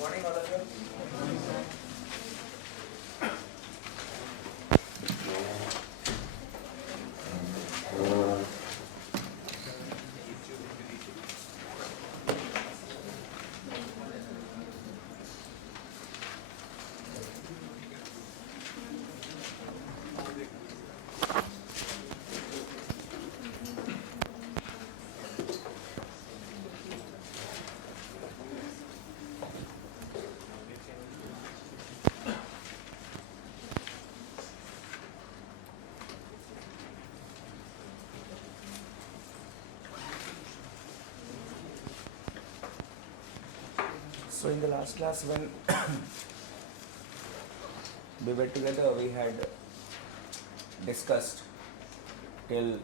morning, all of you. So in the last class when we were together, we had discussed till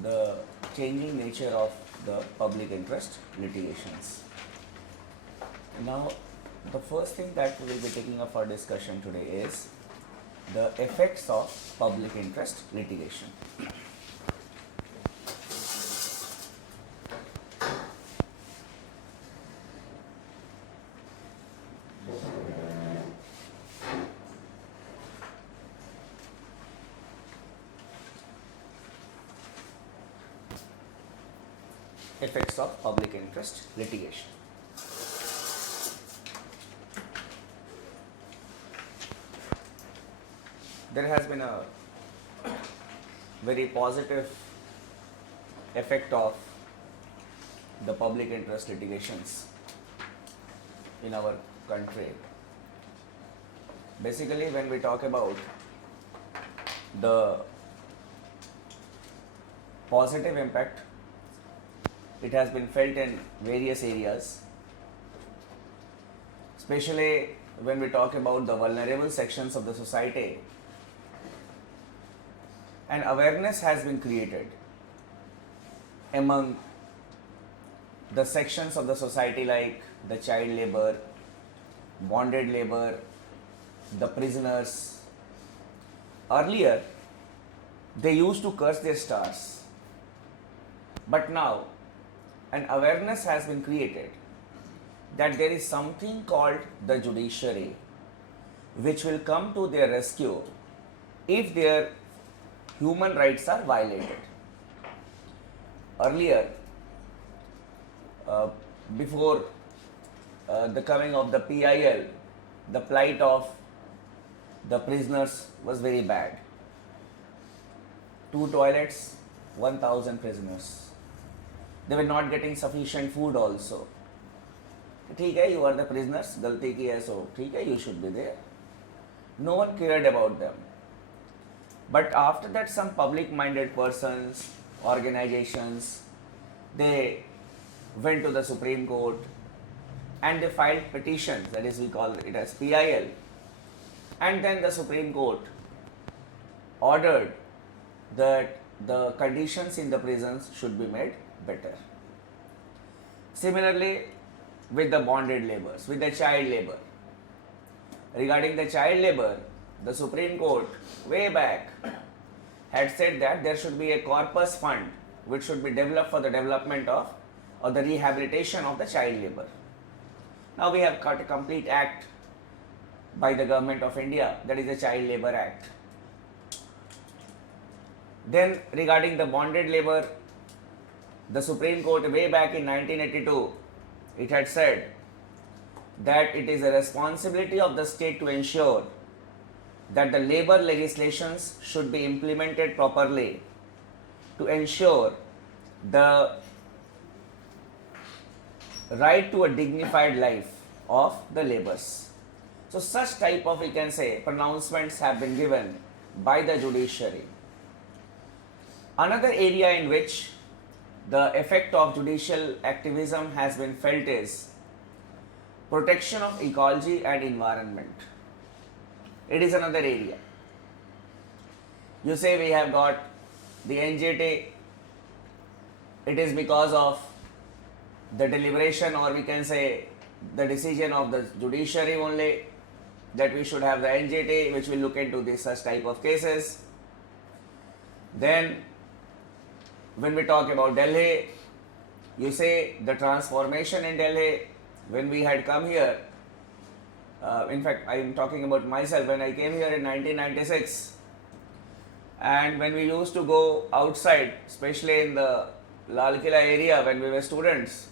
the changing nature of the public interest litigations. Now, the first thing that we will be taking up for discussion today is the effects of public interest litigation. Effects of public interest litigation. There has been a very positive effect of the public interest litigations in our country. Basically, when we talk about the positive impact, it has been felt in various areas, especially when we talk about the vulnerable sections of the society. An awareness has been created among the sections of the society like the child labor, bonded labor, the prisoners. Earlier, they used to curse their stars, but now an awareness has been created that there is something called the judiciary which will come to their rescue if their human rights are violated. Earlier, before the coming of the PIL, the plight of the prisoners was very bad. 2 toilets, 1,000 prisoners. They were not getting sufficient food also. ठीक है, you are the prisoners, गलती की है so ठीक है, you should be there. No one cared about them. But after that, some public-minded persons, organizations, they went to the Supreme Court and they filed petitions, that is we call it as PIL. And then the Supreme Court ordered that the conditions in the prisons should be made better. Similarly, with the bonded laborers, with the child labor. Regarding the child labor, the Supreme Court way back had said that there should be a corpus fund which should be developed for the development of or the rehabilitation of the child labor. Now we have got a complete act by the government of India, that is the Child Labor Act. Then regarding the bonded labor, the Supreme Court way back in 1982, it had said that it is a responsibility of the state to ensure that the labor legislations should be implemented properly to ensure the right to a dignified life of the laborers. So such type of, we can say, pronouncements have been given by the judiciary. Another area in which the effect of judicial activism has been felt is protection of ecology and environment. It is another area. You say we have got the NGT, it is because of the deliberation or we can say the decision of the judiciary only that we should have the NGT which will look into this such type of cases. Then when we talk about Delhi, you say the transformation in Delhi, when we had come here, in fact, I am talking about myself when I came here in 1996, and when we used to go outside, especially in the Lal Killa area when we were students.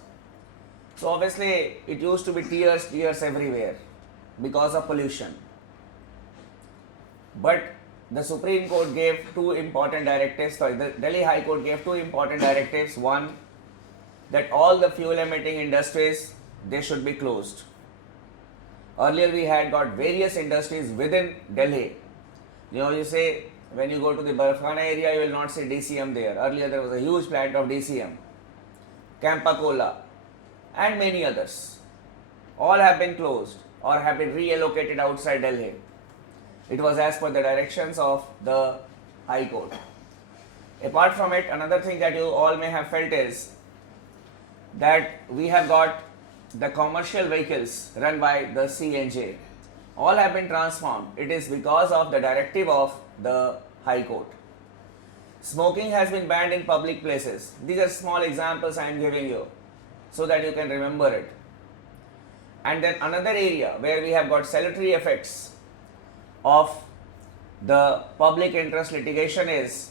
So obviously it used to be tears everywhere because of pollution. But the Supreme Court gave two important directives, sorry, the Delhi High Court gave two important directives. One, that all the fuel emitting industries, they should be closed. Earlier we had got various industries within Delhi. You say when you go to the Barfkhana area, you will not see DCM there. Earlier there was a huge plant of DCM, Campa Cola, and many others. All have been closed or have been reallocated outside Delhi. It was as per the directions of the High Court. Apart from it, another thing that you all may have felt is that we have got the commercial vehicles run by the CNG. All have been transformed. It is because of the directive of the High Court. Smoking has been banned in public places. These are small examples I am giving you so that you can remember it. And then another area where we have got salutary effects of the public interest litigation is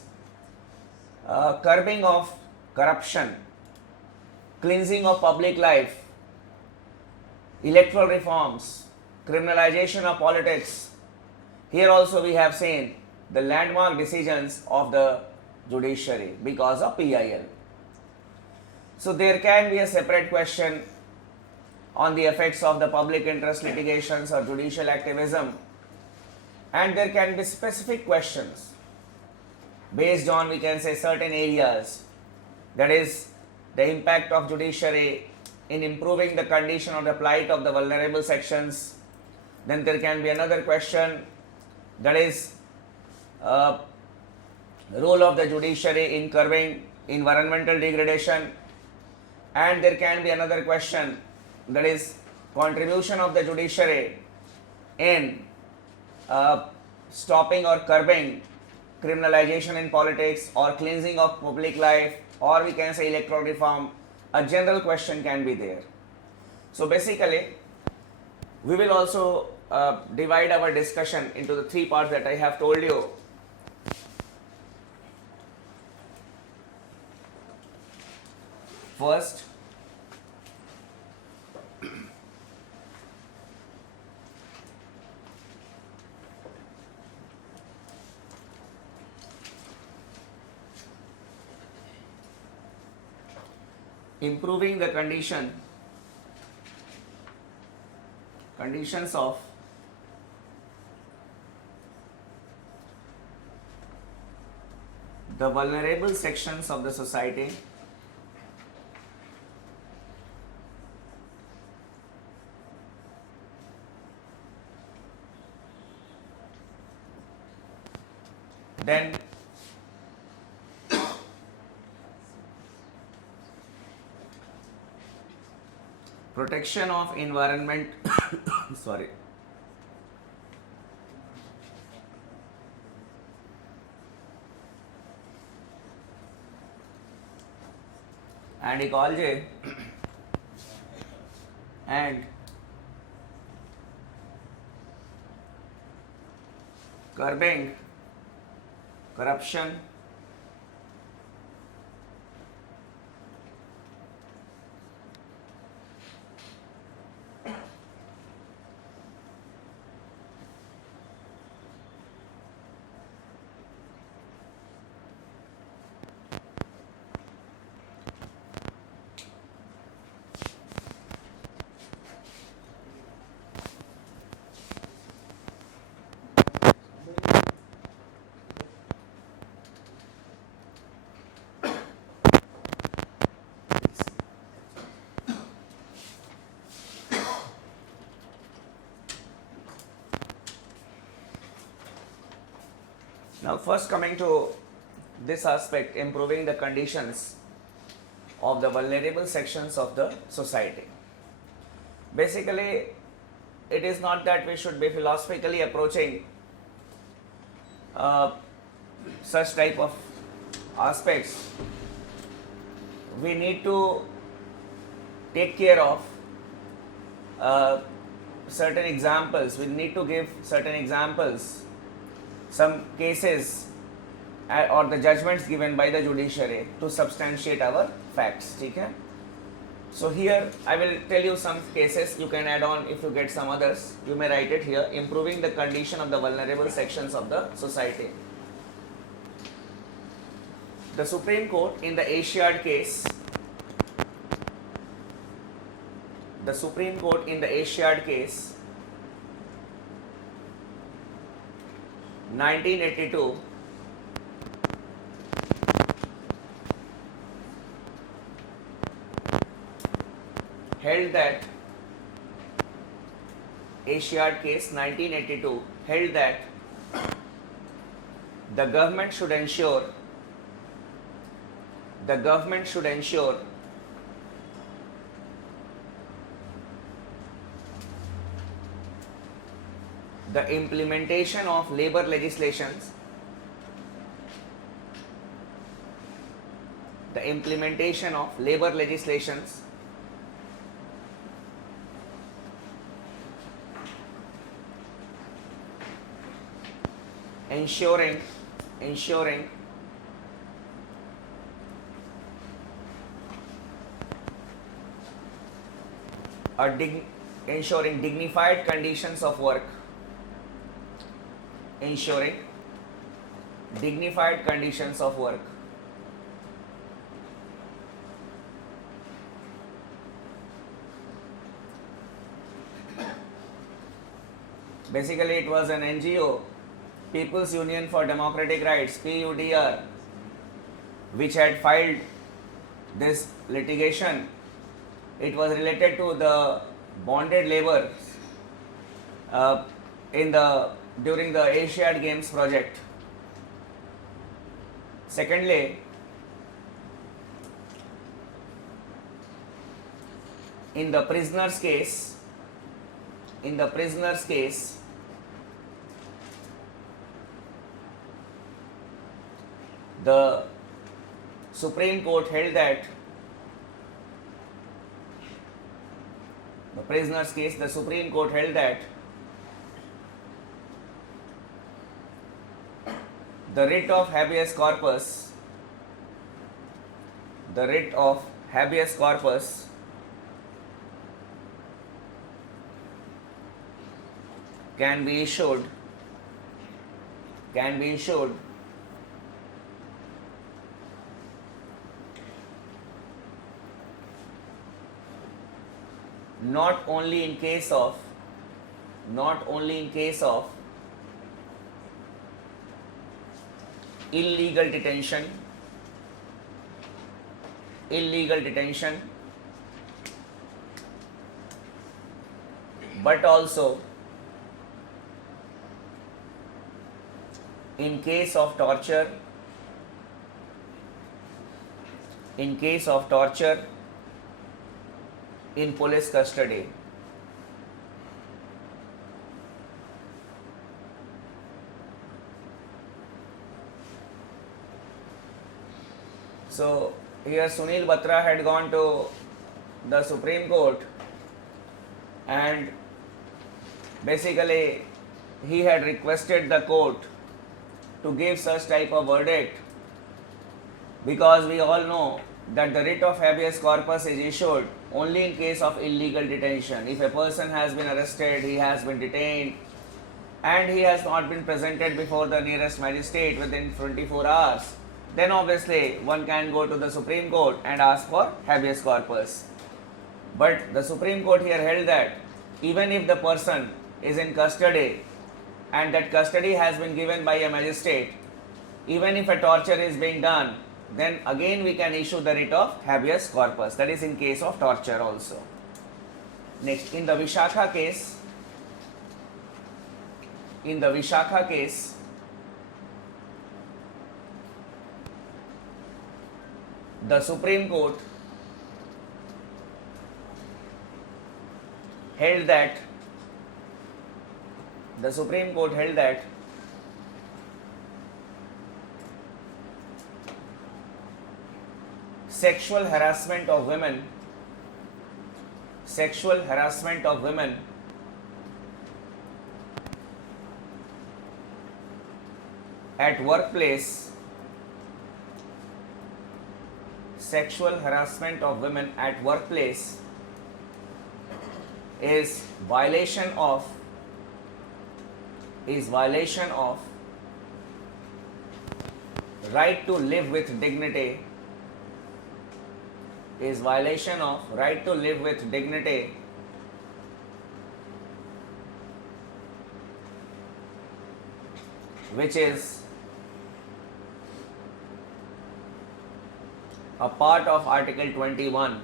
curbing of corruption, cleansing of public life, electoral reforms, criminalization of politics. Here also we have seen the landmark decisions of the judiciary because of PIL. So there can be a separate question on the effects of the public interest litigations or judicial activism, and there can be specific questions based on, we can say, certain areas, that is the impact of judiciary in improving the condition or the plight of the vulnerable sections. Then there can be another question, that is role of the judiciary in curbing environmental degradation, and there can be another question, that is contribution of the judiciary in stopping or curbing criminalization in politics or cleansing of public life, or we can say electoral reform. A general question can be there. So basically we will also divide our discussion into the three parts that I have told you. First, improving the conditions of the vulnerable sections of the society then protection of environment sorry and ecology and curbing corruption Now first coming to this aspect, improving the conditions of the vulnerable sections of the society. Basically, it is not that we should be philosophically approaching such type of aspects. We need to take care of certain examples, we need to give certain examples, some cases or the judgments given by the judiciary to substantiate our facts. Okay? So here I will tell you some cases, you can add on if you get some others, you may write it here. Improving the condition of the vulnerable sections of the society. The Supreme Court in the Asiad case, the Supreme Court in the Asiad case 1982 held that Asiad case 1982 held that the government should ensure the implementation of labor legislations, ensuring dignified conditions of work, Basically it was an NGO, People's Union for Democratic Rights, PUDR, which had filed this litigation. It was related to the bonded labor during the Asiad Games project. Secondly, in the prisoner's case, the Supreme Court held that the writ of habeas corpus can be issued not only in case of illegal detention, but also in case of torture, in police custody. So here Sunil Batra had gone to the Supreme Court and basically he had requested the court to give such type of verdict, because we all know that the writ of habeas corpus is issued only in case of illegal detention. If a person has been arrested, he has been detained and he has not been presented before the nearest magistrate within 24 hours, then obviously one can go to the Supreme Court and ask for habeas corpus. But the Supreme Court here held that even if the person is in custody and that custody has been given by a magistrate, even if a torture is being done, then again we can issue the writ of habeas corpus. That is in case of torture also. Next, in the Vishakha case, the Supreme Court held that sexual harassment of women at workplace, sexual harassment of women at workplace is violation of right to live with dignity, is violation of right to live with dignity, which is a part of Article 21,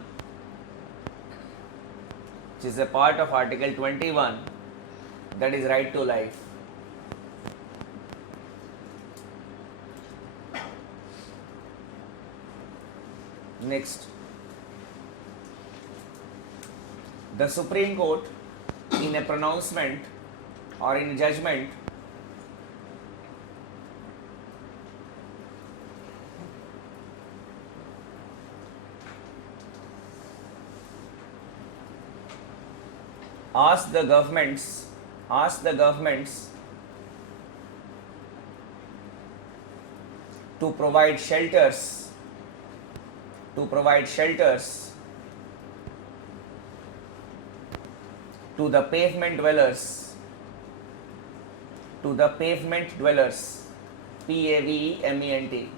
which is a part of Article 21, that is right to life. Next, the Supreme Court in a pronouncement or in a judgment asked the governments to provide shelters to the pavement dwellers, PAVEMENT,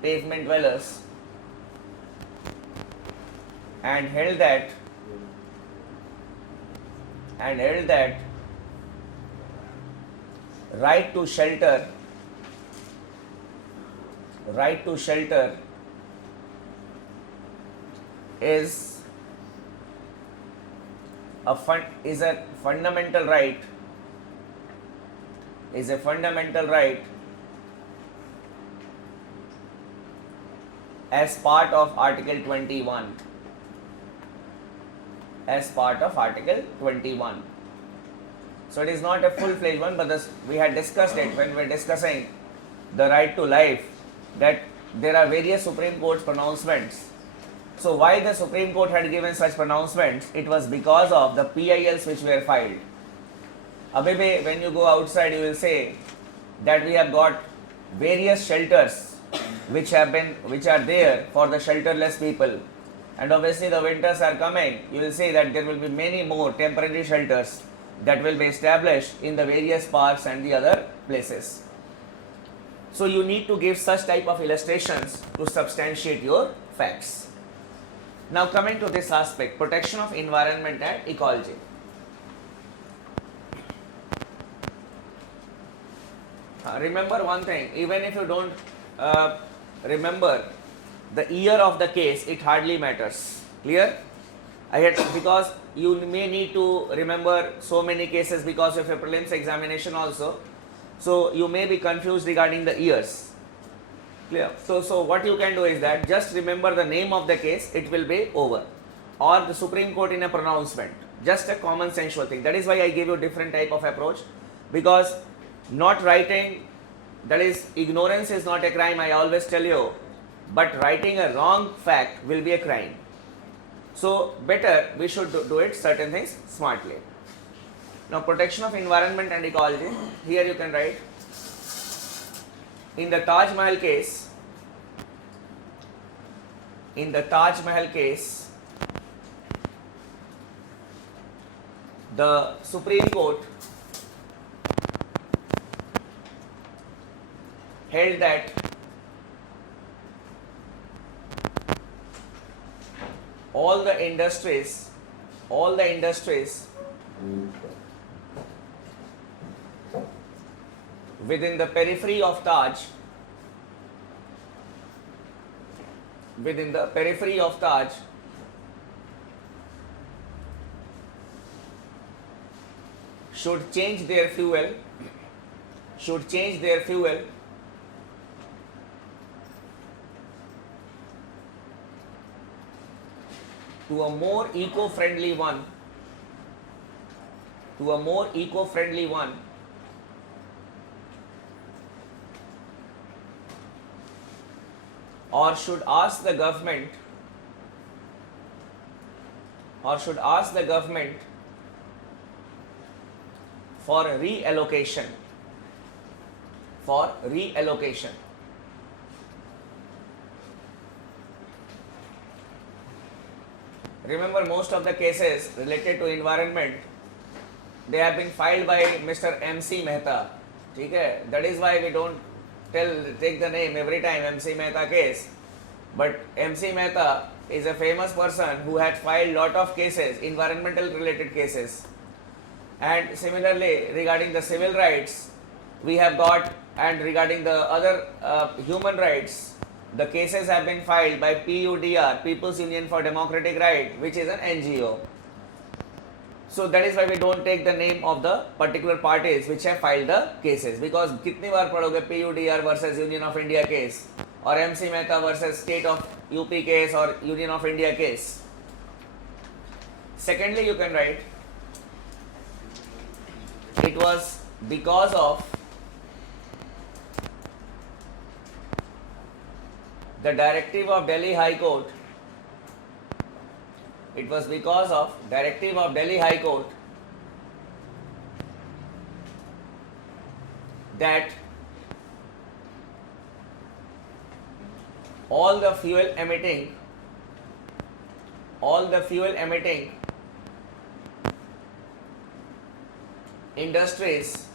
pavement dwellers, and held that right to shelter is a fundamental right, as part of Article 21. So it is not a full-fledged one, but we had discussed it when we were discussing the right to life, that there are various Supreme Court pronouncements. So why the Supreme Court had given such pronouncements? It was because of the PILs which were filed. Abebe, when you go outside, you will say that we have got various shelters which are there for the shelterless people. And obviously the winters are coming, you will say that there will be many more temporary shelters that will be established in the various parks and the other places. So you need to give such type of illustrations to substantiate your facts. Now coming to this aspect, protection of environment and ecology. Remember one thing, even if you don't remember the year of the case, it hardly matters. Clear? Because you may need to remember so many cases because of a prelims examination also. So you may be confused regarding the years. Clear? So what you can do is that just remember the name of the case, it will be over. Or the Supreme Court in a pronouncement. Just a common sensual thing. That is why I gave you different type of approach. Because not writing, that is, ignorance is not a crime, I always tell you. But writing a wrong fact will be a crime. So better we should do it certain things smartly. Now protection of environment and ecology. Here you can write, in the Taj Mahal case, the Supreme Court held that all the industries within the periphery of Taj should change their fuel to a more eco-friendly one, or should ask the government for reallocation. remember most of the cases related to environment, they have been filed by Mr. MC Mehta. Okay? That is why we don't take the name every time MC Mehta case. But MC Mehta is a famous person who had filed lot of cases, environmental related cases. And similarly, regarding the civil rights, we have got, and regarding the other human rights, the cases have been filed by PUDR, People's Union for Democratic Right, which is an NGO. So that is why we don't take the name of the particular parties which have filed the cases, because कितनी बार पढ़ोगे PUDR versus Union of India case or MC Mehta versus State of UP case or Union of India case. Secondly, you can write, it was because of the directive of Delhi High Court. It was because of directive of Delhi High Court that all the fuel emitting industries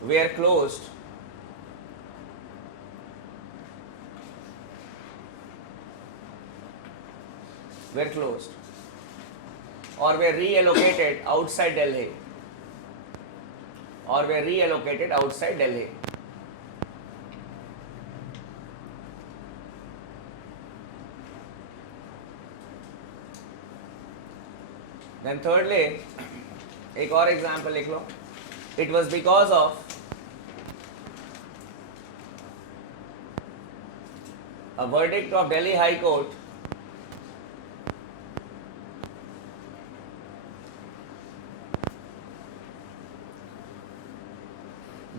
were closed or were reallocated outside Delhi Then thirdly, एक और example लिख लो. It was because of a verdict of Delhi High Court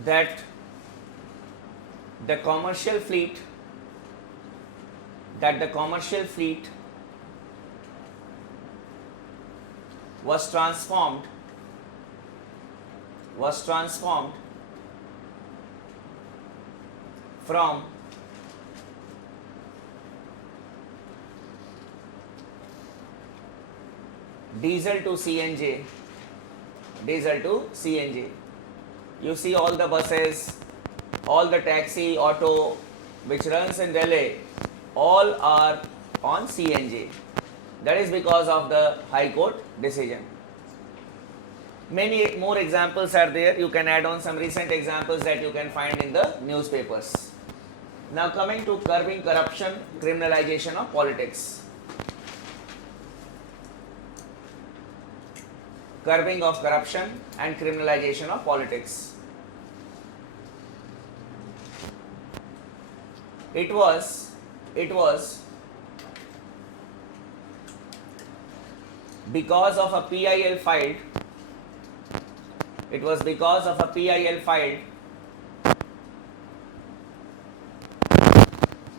that the commercial fleet was transformed from diesel to CNG. You see all the buses, all the taxi, auto which runs in Delhi, all are on CNG. That is because of the High Court decision. Many more examples are there. You can add on some recent examples that you can find in the newspapers. Now coming to curbing corruption, criminalization of politics. Curbing of corruption and criminalization of politics. It was because of a PIL filed. It was because of a PIL filed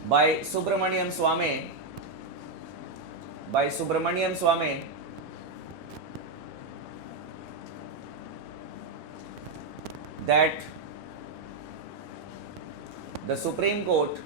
by Subramaniam Swamy that the Supreme Court